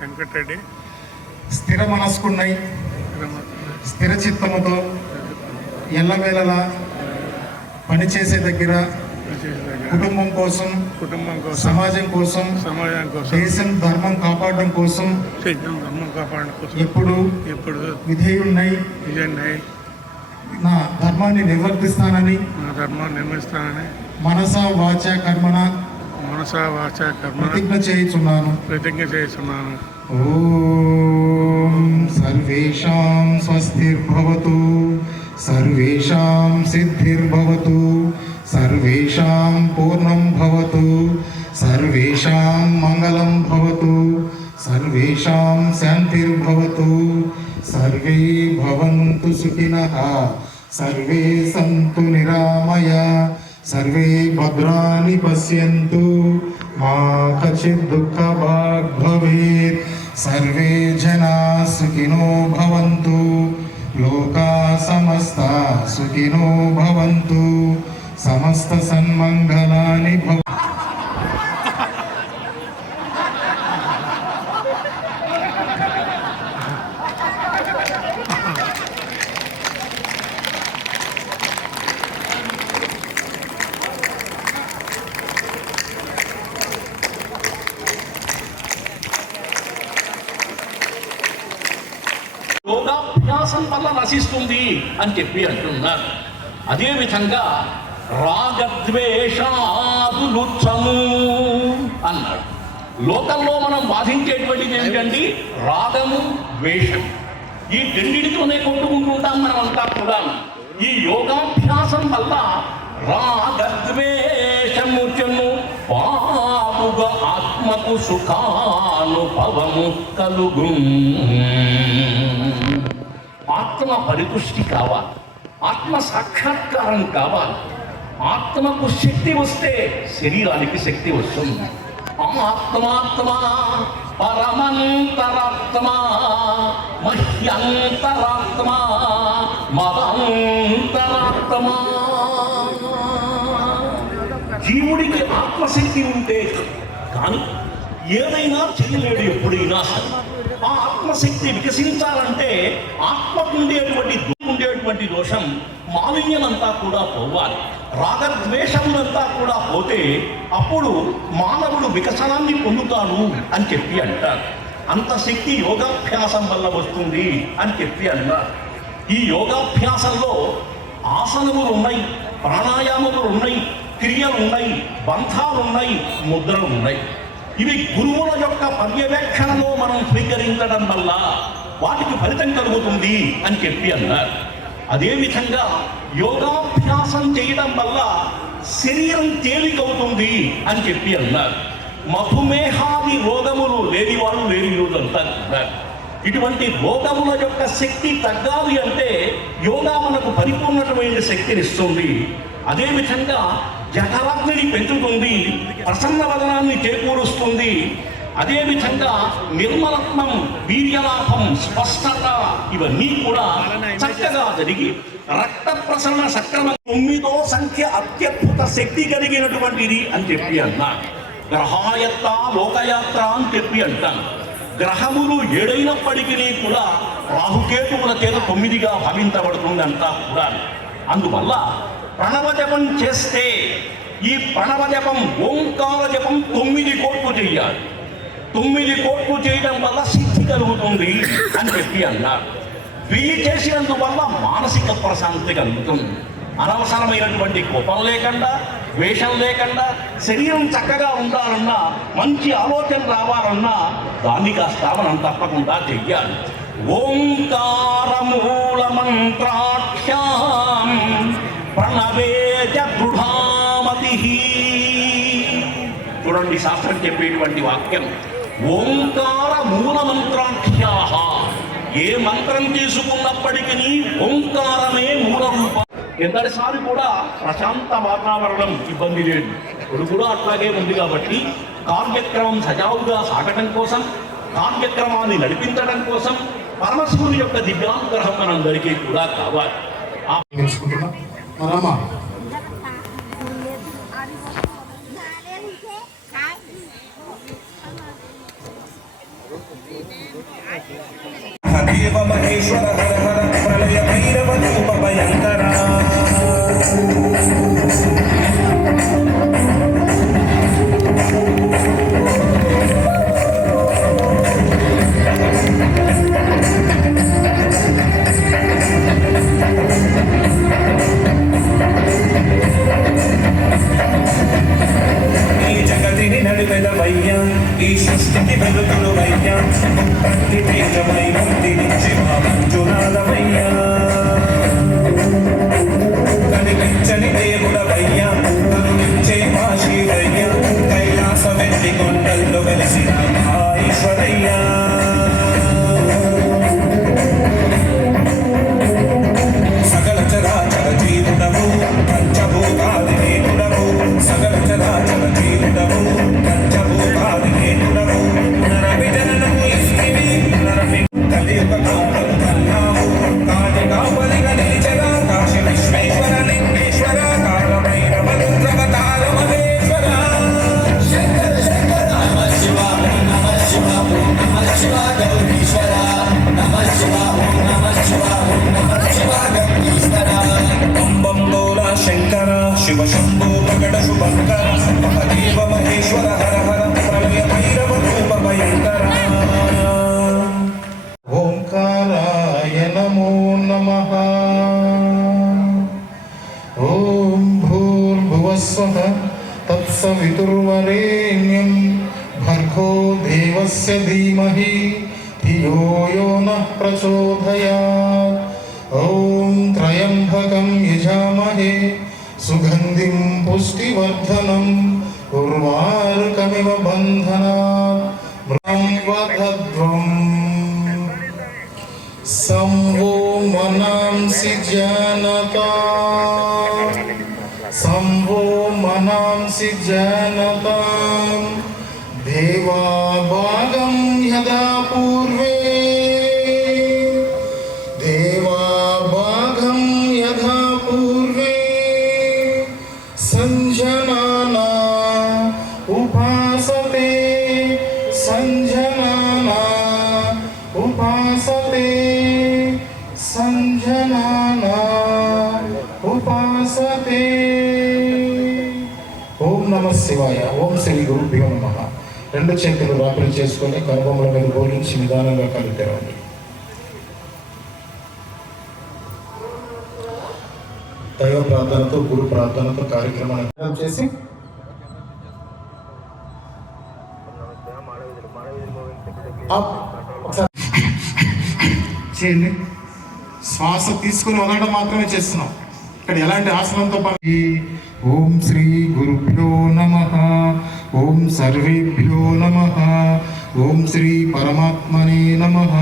వెంకటరెడ్డి స్థిర మనస్కున్నై స్థిర చిత్తముతో ఎల్లవేళలా పనిచేసే దగ్గర కుటుంబం కోసం సమాజం కోసం దేశం ధర్మం కాపాడడం కోసం ఎప్పుడు విధేయున్నై నా ధర్మాన్ని నిర్వర్తిస్తానని మనసా వాచా కర్మణ ప్రతిజ్ఞ చేయుచున్నాను. ఓం సర్వేషాం స్వస్తిర్భవతు, సర్వేషాం సిద్ధిర్భవతు, సర్వేషాం పూర్ణం భవతు, సర్వేషాం మంగళం భవతు, సర్వేషాం శాంతిర్భవతు, సర్వే భవంతు సుఖినః, సర్వే సంతు నిరామయ, సర్వే భద్రాణి పశ్యంతు, మా కచిత్ దుఃఖభాగ్ భవేత్, సర్వే జనా సుఖినో భవంతు, లోకా సమస్తా సుఖినో భవంతు, సమస్త సన్మంగళాని భవ. యోగాభ్యాసం వల్ల నశిస్తుంది అని చెప్పి అంటున్నారు. అదేవిధంగా రాగద్వేషాదులుచ్చము అన్నాడు. లోకంలో మనం బాధించేటువంటిది ఏమిటండి? రాగము, ద్వేషం. ఈ రెండింటితోనే కొట్టుకుంటుంటాం మనం అంతా కూడా. ఈ యోగాభ్యాసం వల్ల రాగద్వేషముచను పాపుగా ఆత్మకు సుఖానుభవము కలుగు. ఆత్మ పరిపుష్టి కావాలి, ఆత్మ సాక్షాత్కారం కావాలి. ఆత్మకు శక్తి వస్తే శరీరానికి శక్తి వస్తుంది. ఆత్మాత్మ పరమంతరాత్మ మహ్యంతరాత్మ మదంతరాత్మ. జీవుడికి ఆత్మశక్తి ఉంటే కానీ ఏదైనా చేయలేడు ఎప్పుడైనా. ఆ ఆత్మశక్తి వికసించాలంటే ఆత్మకు ఉండేటువంటి దోషం మాలిన్యమంతా కూడా పోవాలి, రాగద్వేషములంతా కూడా పోతే అప్పుడు మానవుడు వికసనాన్ని పొందుతాడు అని చెప్పి అంటారు. అంత శక్తి యోగాభ్యాసం వల్ల వస్తుంది అని చెప్పి అన్నారు. ఈ యోగాభ్యాసంలో ఆసనములు ఉన్నాయి, ప్రాణాయామములు ఉన్నాయి, క్రియలు ఉన్నాయి, బంధాలు ఉన్నాయి, ముద్రలు ఉన్నాయి. ఇవి గురువుల యొక్క పర్యవేక్షణలో మనం స్వీకరించడం వల్ల వాటికి ఫలితం కలుగుతుంది అని చెప్పి అన్నారు. అదేవిధంగా యోగాభ్యాసం చేయడం వల్ల శరీరం తేలికవుతుంది అని చెప్పి అన్నారు. మధుమేహాది రోగములు లేని వాళ్ళు లేని రోజంతా అన్నారు. ఇటువంటి రోగముల యొక్క శక్తి తగ్గాలి అంటే యోగా మనకు పరిపూర్ణమైన శక్తిని ఇస్తుంది. అదేవిధంగా జఠరాగ్నిని పెంచుతుంది, ప్రసన్న వదనాన్ని చేకూరుస్తుంది. అదేవిధంగా నిర్మలత్వం, వీర్యలాభం, స్పష్టత ఇవన్నీ కూడా చక్కగా జరిగి రక్త ప్రసరణ సక్రమం 9వ సంఖ్య అత్యద్భుత శక్తి కలిగినటువంటిది అని చెప్పి అన్నా. గ్రహాయత్త లోకయాత్ర అని చెప్పి అంటాను. గ్రహములు ఏడైనప్పటికీ కూడా రాహుకేతువుల చేత 9గా భావించబడుతుంది అంతా కూడా. అందువల్ల ప్రణవ జపం చేస్తే ఈ ప్రణవ జపం ఓంకార జపం 9 కోట్లు చేయాలి. 9 కోట్లు చేయడం వల్ల సిద్ధి కలుగుతుంది అని చెప్పి అన్నారు. 1000 చేసినందువల్ల మానసిక ప్రశాంతి కలుగుతుంది. అనవసరమైనటువంటి కోపం లేకుండా, ద్వేషం లేకుండా, శరీరం చక్కగా ఉండాలన్నా, మంచి ఆలోచన రావాలన్నా దాన్ని కాస్త మనం తప్పకుండా చెయ్యాలి. ఓంకార మూల మంత్రాఖ్యాం ప్రణవేజ దృఢామతి. చూడండి శాస్త్రం చెప్పేటువంటి వాక్యం. ఓంకార మూల మంత్రాఖ్యాహ. ఏ మంత్రం తీసుకున్నప్పటికీ ఓంకారమే మూల రూపం. ఎందరిసారి కూడా ప్రశాంత వాతావరణం, ఇబ్బంది లేదు. ఇప్పుడు కూడా అట్లాగే ఉంది. కాబట్టి కార్యక్రమం సజావుగా సాగటం కోసం, కార్యక్రమాన్ని నడిపించడం కోసం పరమశివుని యొక్క దివ్యానుగ్రహం మనందరికీ కూడా కావాలి. దేవ మహేశ్వర హర హర ప్రళయ భైరవ రూప భయంకర ఈ జగతిని నడిపెదవయ్య ఈ సృష్టికి వెలుతురు వయ్య ముక్తి తేజమై ముక్తినిచ్చి మా మంజునాథవయ్య కనిపించని దేవుడవయ్య కరుణించే మా శివయ్య కైలాస వెండి కొండల్లో వెలిసిన మా ఈశ్వరయ్య సకల చరాచర జీవుడవు పంచభూతాది నేనుడవు సకల చరాచర జీవుడవు పంచభూతాది నేనుడవు నరవి జననము ఇస్తివి నరవి కలియుగ కాంతలు కన్నావు కాని కాపలిగా నిలిచగా కాశీ విశ్వేశ్వర లింగేశ్వర కాలభైరవ రుద్రవతార మహేశ్వర శంకర శంకర నమ శివ నమ శివ నమ శివ గౌరీశ్వర నమ శివ నమ శివ నమ శివ గౌరీశ్వర బం బోల శంకర శివ శంభో ప్రకట శుభంకర మహదేవ మహేశ్వర హర హర ప్రళయ భైరవ రూప భయంకర ఓంకారాయ నమో నమః. ఓం భూర్భువస్వః తత్సవితుర్వరేణ్యం భర్గో దేవస్య ధీమహి ధియో యో నః ప్రచోదయాత్. ఓం త్రయంబకం యజామహే సుగంధిం పుష్టివర్ధనం ఉర్వారుకమివ బంధనాత్ మృగం సంభో మనాంసి జానతా సంభో మనాంసి జానతా దేవా భాగం యదా పూర్వే దేవా భాగం యథా పూర్వే సంజనానా ఉపాసతే సంజనానా ఉపాసతే సంజనానా ఉపాసతే. ఓం నమః శివాయ. ఓం శ్రీ గురుభ్యో నమః. రెండు చేతులు రాపిడి చేసుకొని కనుబొమ్మల మీద బోలించి నిదానంగా కళ్ళు తెరవండి. దైవ ప్రార్థనతో గురు ప్రార్థనతో కార్యక్రమాన్ని చేసి ఒకసారి చేయండి. శ్వాస తీసుకుని వదలడం మాత్రమే చేస్తున్నాం. ఇక్కడ ఎలాంటి ఆసనంతో పని. ఓం శ్రీ గురుభ్యో నమః. ఓం సర్వేభ్యో నమః. ఓం శ్రీ పరమాత్మనే నమః.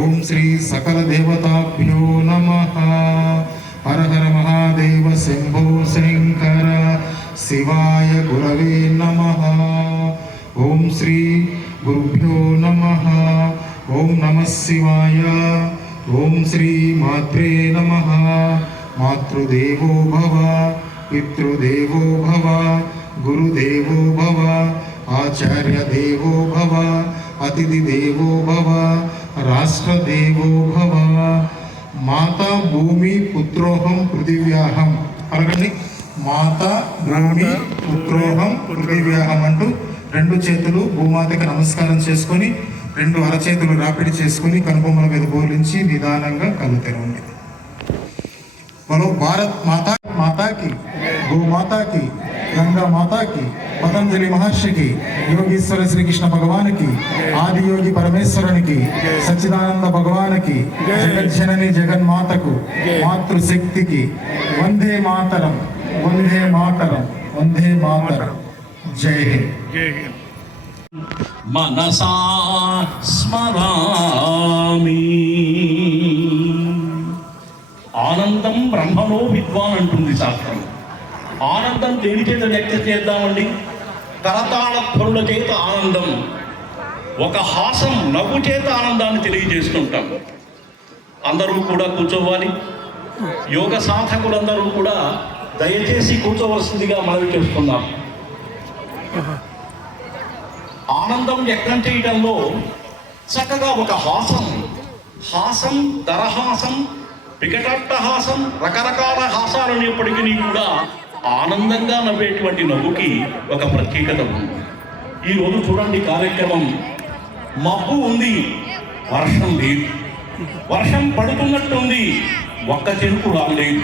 ఓం శ్రీ సకల దేవతాభ్యో నమః. హర హర మహాదేవ శంభో శంకర శివాయ గురవే నమః. ఓం శ్రీ గురుభ్యో నమః. ఓం నమః శివాయ. ఓం శ్రీ మాత్రే నమః. మాతృదేవో భవ పితృదేవో భవ గురుదేవో భవ ఆచార్యదేవో భవ అతిథిదేవో భవ రాష్ట్రదేవో భవ. మాతా భూమి పుత్రోహం పృథివ్యాహం అనకండి. మాతా భూమి పుత్రోహం పృథివ్యాహం అంటూ రెండు చేతులు భూమాతకి నమస్కారం చేసుకొని రెండు అరచేతులు రాపిడి చేసుకొని కనుబొమ్మల మీద బోలించి నిదానంగా కళ్ళు తెరవండి. బలో భారత్ మాతా మాతాకి గోమాతాకి గంగా మాతాకి పతంజలి మహర్షికి యోగీశ్వర శ్రీకృష్ణ భగవానికి ఆది యోగి పరమేశ్వరునికి సచ్చిదానంద భగవానికి జగజ్జనని జగన్మాతకు మాతృశక్తికి వందే మాతరం వందే మాతరం వందే మాతరం. జై హింద్. మనసా స్మరామి. ఆనందం బ్రహ్మలో విద్వాన్ అంటుంది శాస్త్రం. ఆనందం దేని చేత వ్యక్త చేద్దామండి? కరతాళధ్వనుల చేత ఆనందం, ఒక హాసం నవ్వు చేత ఆనందాన్ని తెలియజేస్తుంటాం. అందరూ కూడా కూర్చోవాలి. యోగ సాధకులందరూ కూడా దయచేసి కూర్చోవలసిందిగా మనవి చేస్తున్నాం. ఆనందం వ్యక్తం చేయడంలో చక్కగా ఒక హాసం దరహాసం వికటాట్టహాసం రకరకాల హాసాలు అనేప్పటికీ కూడా ఆనందంగా నవ్వేటువంటి నవ్వుకి ఒక ప్రత్యేకత ఉంది. ఈరోజు చూడండి కార్యక్రమం, మబ్బు ఉంది, వర్షం లేదు, వర్షం పడుతున్నట్టుంది, ఒక్క చెరుకు రాలేదు,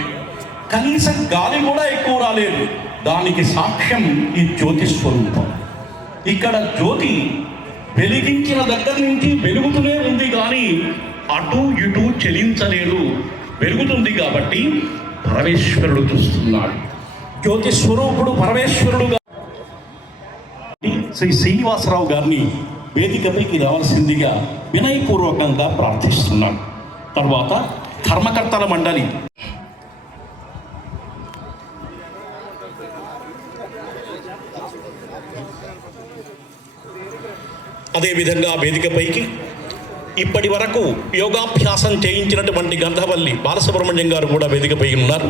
కనీసం గాలి కూడా ఎక్కువ రాలేదు. దానికి సాక్ష్యం ఈ జ్యోతి స్వరూపం. ఇక్కడ జ్యోతి వెలిగించిన దగ్గర నుంచి వెలుగుతూనే ఉంది, కానీ అటు ఇటు చెలించలేదు. వెలుగుతుంది కాబట్టి పరమేశ్వరుడు చూస్తున్నాడు. జ్యోతి స్వరూపుడు పరమేశ్వరుడుగా శ్రీ శ్రీనివాసరావు గారిని వేదికపైకి రావాల్సిందిగా వినయపూర్వకంగా ప్రార్థిస్తున్నాడు. తర్వాత ధర్మకర్తల మండలి అదేవిధంగా వేదికపైకి ఇప్పటి వరకు యోగాభ్యాసం చేయించినటువంటి గంధవల్లి బాలసుబ్రహ్మణ్యం గారు కూడా వేదికపై ఉన్నారు.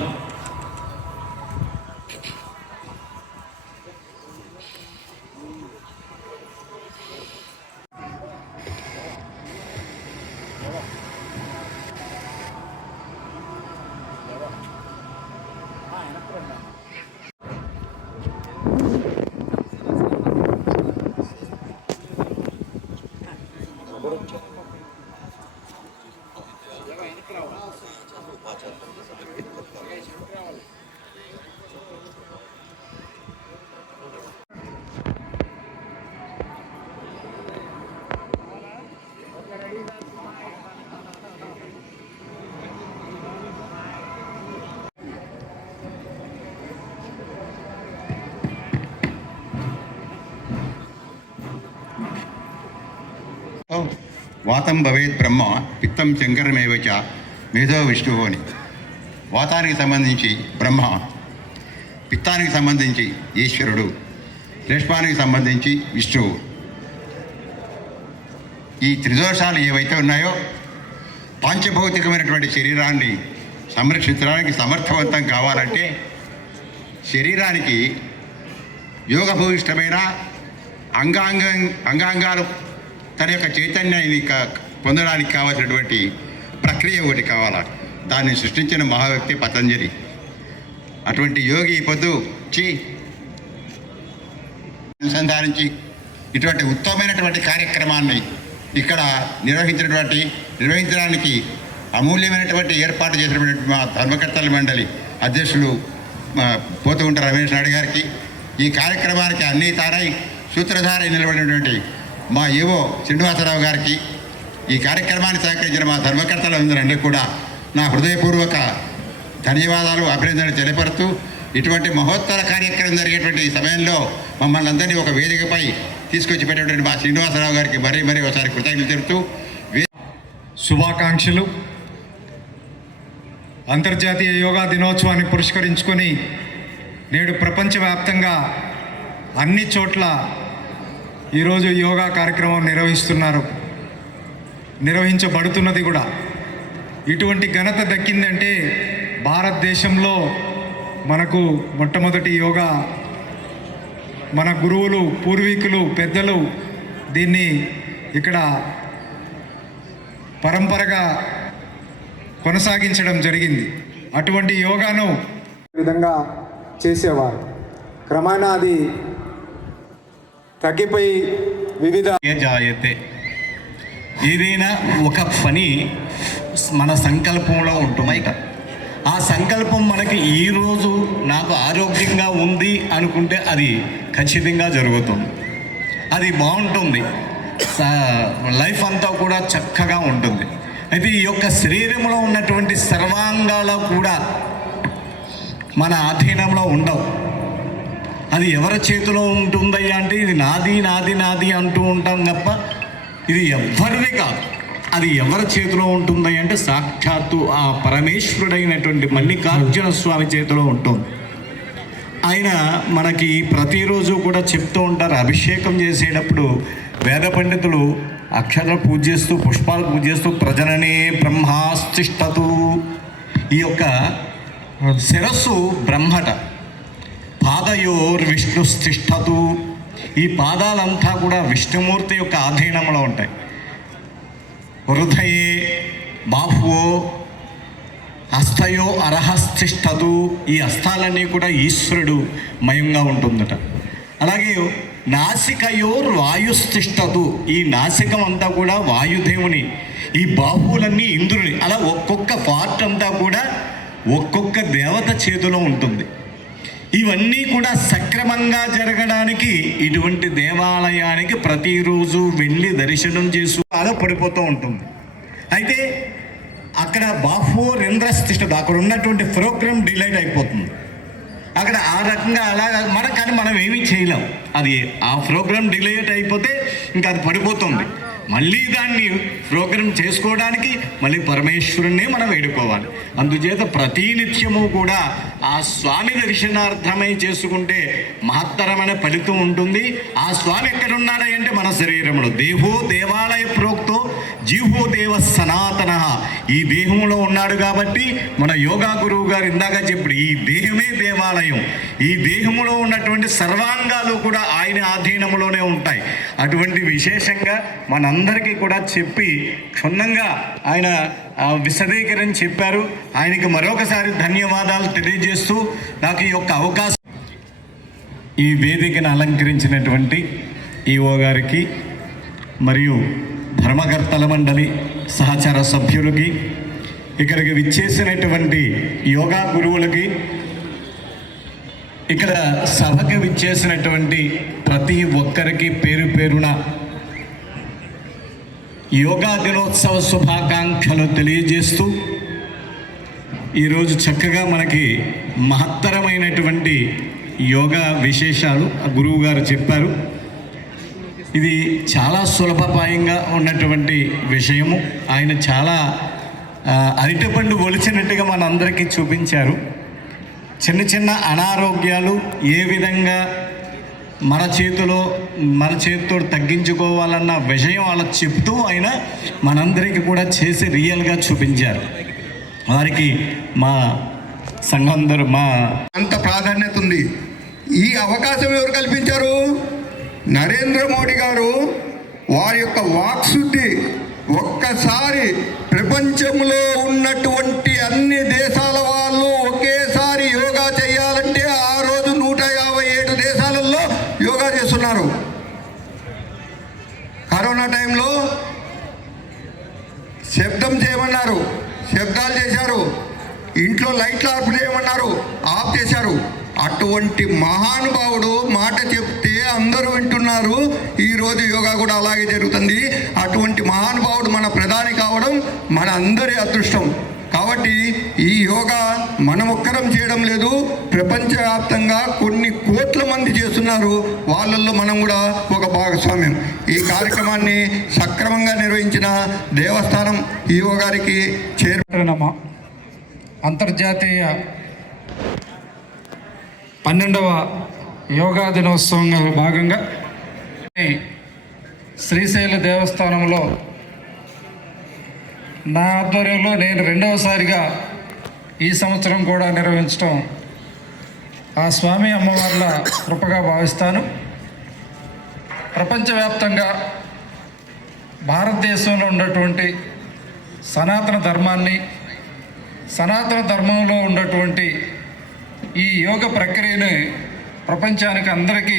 వాతం భవేత్ బ్రహ్మ పిత్తం శంకరమేవ చ మేధో విష్ణువు అని. వాతానికి సంబంధించి బ్రహ్మ, పిత్తానికి సంబంధించి ఈశ్వరుడు, శ్లేష్మానికి సంబంధించి విష్ణువు. ఈ త్రిదోషాలు ఏవైతే ఉన్నాయో పాంచభౌతికమైనటువంటి శరీరాన్ని సంరక్షించడానికి సమర్థవంతం కావాలంటే శరీరానికి యోగభూయిష్టమైన అంగాంగాలు తన యొక్క చైతన్యాన్ని పొందడానికి కావాల్సినటువంటి ప్రక్రియ ఒకటి కావాలా. దాన్ని సృష్టించిన మహావ్యక్తి పతంజలి. అటువంటి యోగి పొద్దుచి అనుసంధానించి ఇటువంటి ఉత్తమమైనటువంటి కార్యక్రమాన్ని ఇక్కడ నిర్వహించడానికి అమూల్యమైనటువంటి ఏర్పాటు చేసినటువంటి మా ధర్మకర్తల మండలి అధ్యక్షులు పోతుగుంట రమేష్ నాయుడు గారికి, ఈ కార్యక్రమానికి అన్నీ తారై సూత్రధారై నిలబడినటువంటి మా ఏవో శ్రీనివాసరావు గారికి, ఈ కార్యక్రమాన్ని సహకరించిన మా ధర్మకర్తలందరూ కూడా నా హృదయపూర్వక ధన్యవాదాలు, అభినందనలు తెలియపరుస్తూ, ఇటువంటి మహోత్తర కార్యక్రమం జరిగేటువంటి సమయంలో మమ్మల్ని అందరినీ ఒక వేదికపై తీసుకొచ్చి పెట్టేటువంటి మా శ్రీనివాసరావు గారికి మరీ ఒకసారి కృతజ్ఞతలు తెలుపుతూ శుభాకాంక్షలు. అంతర్జాతీయ యోగా దినోత్సవాన్ని పురస్కరించుకొని నేడు ప్రపంచవ్యాప్తంగా అన్ని చోట్ల ఈరోజు యోగా కార్యక్రమం నిర్వహించబడుతున్నది కూడా. ఇటువంటి ఘనత దక్కిందంటే భారతదేశంలో మనకు మొట్టమొదటి యోగా మన గురువులు, పూర్వీకులు, పెద్దలు దీన్ని ఇక్కడ పరంపరగా కొనసాగించడం జరిగింది. అటువంటి యోగాను విధంగా చేసేవారు. క్రమేణా అది తగ్గిపోయి వివిధ జాయతే ఏదైనా ఒక పని మన సంకల్పంలో ఉంటుందట. ఆ సంకల్పం మనకి ఈరోజు నాకు ఆరోగ్యంగా ఉంది అనుకుంటే అది ఖచ్చితంగా జరుగుతుంది, అది బాగుంటుంది, లైఫ్ అంతా కూడా చక్కగా ఉంటుంది. అయితే ఈ యొక్క శరీరంలో ఉన్నటువంటి సర్వాంగాలు కూడా మన అధీనంలో ఉండవు. అది ఎవరి చేతిలో ఉంటుందయ్యా అంటే ఇది నాది నాది నాది అంటూ ఉంటాం తప్ప ఇది ఎవరిది కాదు. అది ఎవరి చేతిలో ఉంటుంది అంటే సాక్షాత్తు ఆ పరమేశ్వరుడైనటువంటి మల్లికార్జున స్వామి చేతిలో ఉంటుంది. ఆయన మనకి ప్రతిరోజు కూడా చెప్తూ ఉంటారు, అభిషేకం చేసేటప్పుడు వేద పండితులు అక్షర పూజ చేస్తూ, పుష్పాలు పూజ చేస్తూ ప్రజననే బ్రహ్మాస్తిష్టతు, ఈ యొక్క శిరస్సు బ్రహ్మట, పాదయోర్ విష్ణుస్తిష్టతు, ఈ పాదాలంతా కూడా విష్ణుమూర్తి యొక్క ఆధీనంలో ఉంటాయి. హృదయే బాహ్వో హస్తయో అరహస్తిష్టదు. ఈ హస్తాలన్నీ కూడా ఈశ్వరుడు మయంగా ఉంటుందట. అలాగే నాసికయోర్ వాయుస్థిష్టదు. ఈ నాసికం అంతా కూడా వాయుదేవుని, ఈ బాహువులన్నీ ఇంద్రుని. అలా ఒక్కొక్క పార్ట్ అంతా కూడా ఒక్కొక్క దేవత చేతిలో ఉంటుంది. ఇవన్నీ కూడా సక్రమంగా జరగడానికి ఇటువంటి దేవాలయానికి ప్రతిరోజు వెళ్ళి దర్శనం చేసి అలా పడిపోతూ ఉంటుంది. అయితే అక్కడ బాహ్వోరింద్రస్థిష్టత, అక్కడ ఉన్నటువంటి ప్రోగ్రామ్ డిలైట్ అయిపోతుంది. అక్కడ ఆ రకంగా అలా కానీ మనం ఏమీ చేయలేం. అది ఆ ప్రోగ్రామ్ డిలేట్ అయిపోతే ఇంకా అది పడిపోతుంది. మళ్ళీ దాన్ని ప్రోగ్రామ్ చేసుకోవడానికి మళ్ళీ పరమేశ్వరుణ్ణే మనం వేడుకోవాలి. అందుచేత ప్రతినిత్యము కూడా ఆ స్వామి దర్శనార్థమై చేసుకుంటే మహత్తరమైన ఫలితం ఉంటుంది. ఆ స్వామి ఎక్కడున్నాడు అంటే మన శరీరంలో. దేహో దేవాలయ ప్రోక్తో జీవో దేవ సనాతన. ఈ దేహంలో ఉన్నాడు కాబట్టి మన యోగా గురువు గారు ఇందాక చెప్పాడు, ఈ దేహమే దేవాలయం. ఈ దేహంలో ఉన్నటువంటి సర్వాంగాలు కూడా ఆయన ఆధీనంలోనే ఉంటాయి. అటువంటి విశేషంగా మనందరికీ కూడా చెప్పి క్షుణ్ణంగా ఆయన విశదీకరణ చెప్పారు. ఆయనకి మరొకసారి ధన్యవాదాలు తెలియజేస్తూ నాకు ఈ యొక్క అవకాశం, ఈ వేదికను అలంకరించినటువంటి ఈఓ గారికి మరియు ధర్మకర్తల మండలి సహచర సభ్యులకి, ఇక్కడికి విచ్చేసినటువంటి యోగా గురువులకి, ఇక్కడ సభకి విచ్చేసినటువంటి ప్రతి ఒక్కరికి పేరు పేరున యోగా దినోత్సవ శుభాకాంక్షలు తెలియజేస్తూ, ఈరోజు చక్కగా మనకి మహత్తరమైనటువంటి యోగా విశేషాలు గురువు గారు చెప్పారు. ఇది చాలా సులభపాయంగా ఉన్నటువంటి విషయము. ఆయన చాలా అరటిపండు ఒలిచినట్టుగా మనందరికీ చూపించారు. చిన్న చిన్న అనారోగ్యాలు ఏ విధంగా మన చేతితో తగ్గించుకోవాలన్న విషయం అలా చెప్తూ ఆయన మనందరికీ కూడా చేసి రియల్గా చూపించారు. వారికి మా సంఘందరూ అంత ప్రాధాన్యత ఉంది. ఈ అవకాశం ఎవరు కల్పించారు? నరేంద్ర మోడీ గారు. వారి యొక్క వాక్శుద్ధి ఒక్కసారి ప్రపంచంలో ఉన్నటువంటి అన్ని దేశాల వాళ్ళు ఒకేసారి యోగా చేయాలంటే ఆ రోజు 157 దేశాలలో యోగా చేస్తున్నారు. కరోనా టైంలో శబ్దం చేయమన్నారు, శబ్దాలు చేశారు. ఇంట్లో లైట్లు ఆఫ్ చేయమన్నారు, ఆఫ్ చేశారు. అటువంటి మహానుభావుడు మాట చెప్తే అందరూ వింటున్నారు. ఈరోజు యోగా కూడా అలాగే జరుగుతుంది. అటువంటి మహానుభావుడు మన ప్రధాని కావడం మన అందరి అదృష్టం. కాబట్టి ఈ యోగా మనం ఒక్కరం చేయడం లేదు, ప్రపంచవ్యాప్తంగా కొన్ని కోట్ల మంది చేస్తున్నారు. వాళ్ళల్లో మనం కూడా ఒక భాగస్వామ్యం. ఈ కార్యక్రమాన్ని సక్రమంగా నిర్వహించిన దేవస్థానం ఈఓ గారికి చేరుకున్నామా. అంతర్జాతీయ 12వ యోగా దినోత్సవంలో భాగంగా శ్రీశైల దేవస్థానంలో నా ఆధ్వర్యంలో నేను 2వసారిగా ఈ సంవత్సరం కూడా నిర్వహించడం ఆ స్వామి అమ్మవార్ల కృపగా భావిస్తాను. ప్రపంచవ్యాప్తంగా భారతదేశంలో ఉన్నటువంటి సనాతన ధర్మాన్ని, సనాతన ధర్మంలో ఉన్నటువంటి ఈ యోగ ప్రక్రియను ప్రపంచానికి అందరికీ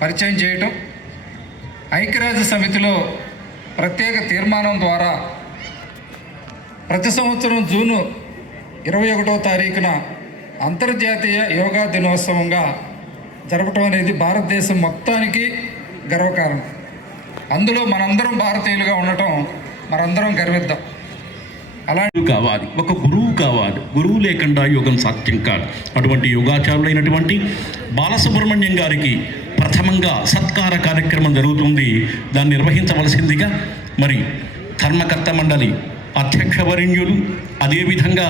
పరిచయం చేయటం, ఐక్యరాజ్య సమితిలో ప్రత్యేక తీర్మానం ద్వారా ప్రతి సంవత్సరం జూను 21వ తారీఖున అంతర్జాతీయ యోగా దినోత్సవంగా జరపటం అనేది భారతదేశం మొత్తానికి గర్వకారణం. అందులో మనందరం భారతీయులుగా ఉండటం మనందరం గర్విద్దాం. కావాలి, ఒక గురువు కావాలి. గురువు లేకుండా యోగం సాధ్యం కాదు. అటువంటి యోగాచారులైనటువంటి బాలసుబ్రహ్మణ్యం గారికి ప్రథమంగా సత్కార కార్యక్రమం జరుగుతుంది. దాన్ని నిర్వహించవలసిందిగా మరి ధర్మకర్త మండలి అధ్యక్షవరిణ్యులు, అదేవిధంగా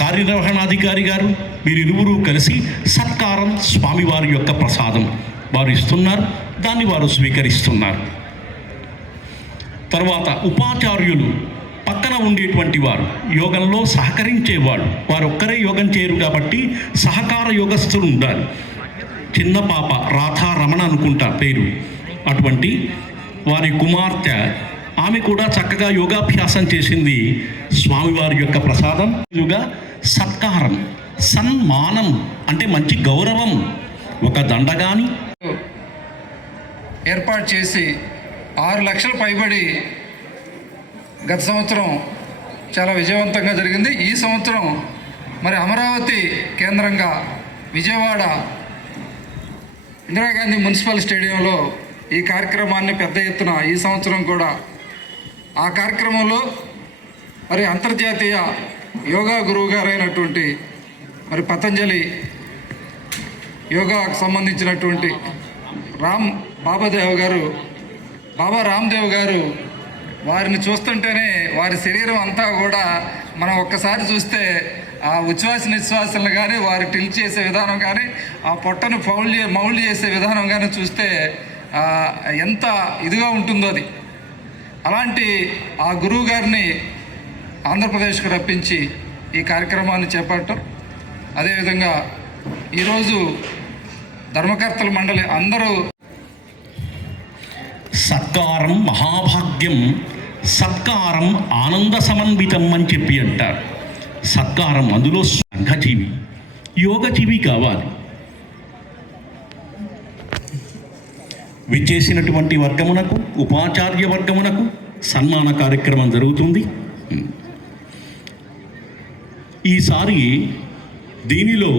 కార్యనిర్వహణాధికారి గారు, వీరిరువురు కలిసి సత్కారం స్వామివారి యొక్క ప్రసాదం వారు ఇస్తున్నారు. దాన్ని వారు స్వీకరిస్తున్నారు. తర్వాత ఉపాచార్యులు పక్కన ఉండేటువంటి వారు, యోగంలో సహకరించేవాడు, వారు ఒక్కరే యోగం చేయరు కాబట్టి సహకార యోగస్థులు ఉండాలి. చిన్న పాప రాధారమణ అనుకుంటా పేరు, అటువంటి వారి కుమార్తె ఆమె కూడా చక్కగా యోగాభ్యాసం చేసింది. స్వామివారి యొక్క ప్రసాదం యుగా సత్కారం, సన్మానం అంటే మంచి గౌరవం. ఒక దండగాని ఏర్పాటు చేసి 6 లక్షల పైబడి గత సంవత్సరం చాలా విజయవంతంగా జరిగింది. ఈ సంవత్సరం మరి అమరావతి కేంద్రంగా విజయవాడ ఇందిరాగాంధీ మున్సిపల్ స్టేడియంలో ఈ కార్యక్రమాన్ని పెద్ద ఎత్తున ఈ సంవత్సరం కూడా ఆ కార్యక్రమంలో మరి అంతర్జాతీయ యోగా గురువు గారైనటువంటి మరి పతంజలి యోగాకు సంబంధించినటువంటి బాబా రామ్దేవ్ గారు వారిని చూస్తుంటేనే వారి శరీరం అంతా కూడా మనం ఒక్కసారి చూస్తే ఆ ఉచ్ఛ్వాస నిశ్వాసాలను కానీ వారు టిల్ట్ చేసే విధానం కానీ ఆ పొట్టను మౌల్డ్ చేసే విధానం కానీ చూస్తే ఎంత ఇదిగా ఉంటుందో అది. అలాంటి ఆ గురువు గారిని ఆంధ్రప్రదేశ్కు రప్పించి ఈ కార్యక్రమాన్ని చేపట్టడం, అదేవిధంగా ఈరోజు ధర్మకర్తల మండలి అందరూ సత్కారం మహాభాగ్యం, సత్కారం ఆనంద సమన్వితం అని చెప్పి అంటారు. సత్కారం అందులో సంఘజీవి, యోగజీవి కావాలి. విచ్చేసినటువంటి వర్గమునకు, ఉపాచార్య వర్గమునకు సన్మాన కార్యక్రమం జరుగుతుంది. ఈసారి దీనిలో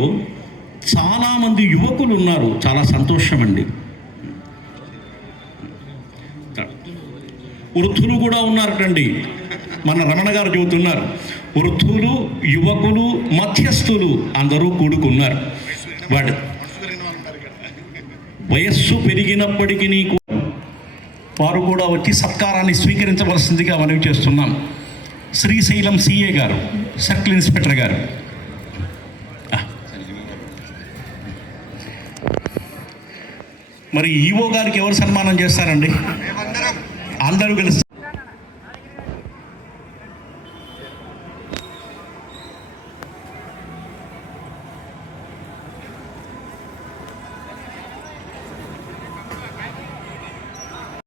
చాలామంది యువకులు ఉన్నారు. చాలా సంతోషం అండి. వృద్ధులు కూడా ఉన్నారటండి. మన రమణ గారు చెబుతున్నారు, వృద్ధులు, యువకులు, మధ్యస్థులు అందరూ కూడుకున్నారు. వయస్సు పెరిగినప్పటికీ వారు కూడా వచ్చి సత్కారాన్ని స్వీకరించవలసిందిగా మనవి చేస్తున్నాం. శ్రీశైలం సిఏ గారు, సర్కిల్ ఇన్స్పెక్టర్ గారు. మరి ఈఓ గారికి ఎవరు సన్మానం చేస్తారండి? అందరూ కలిసి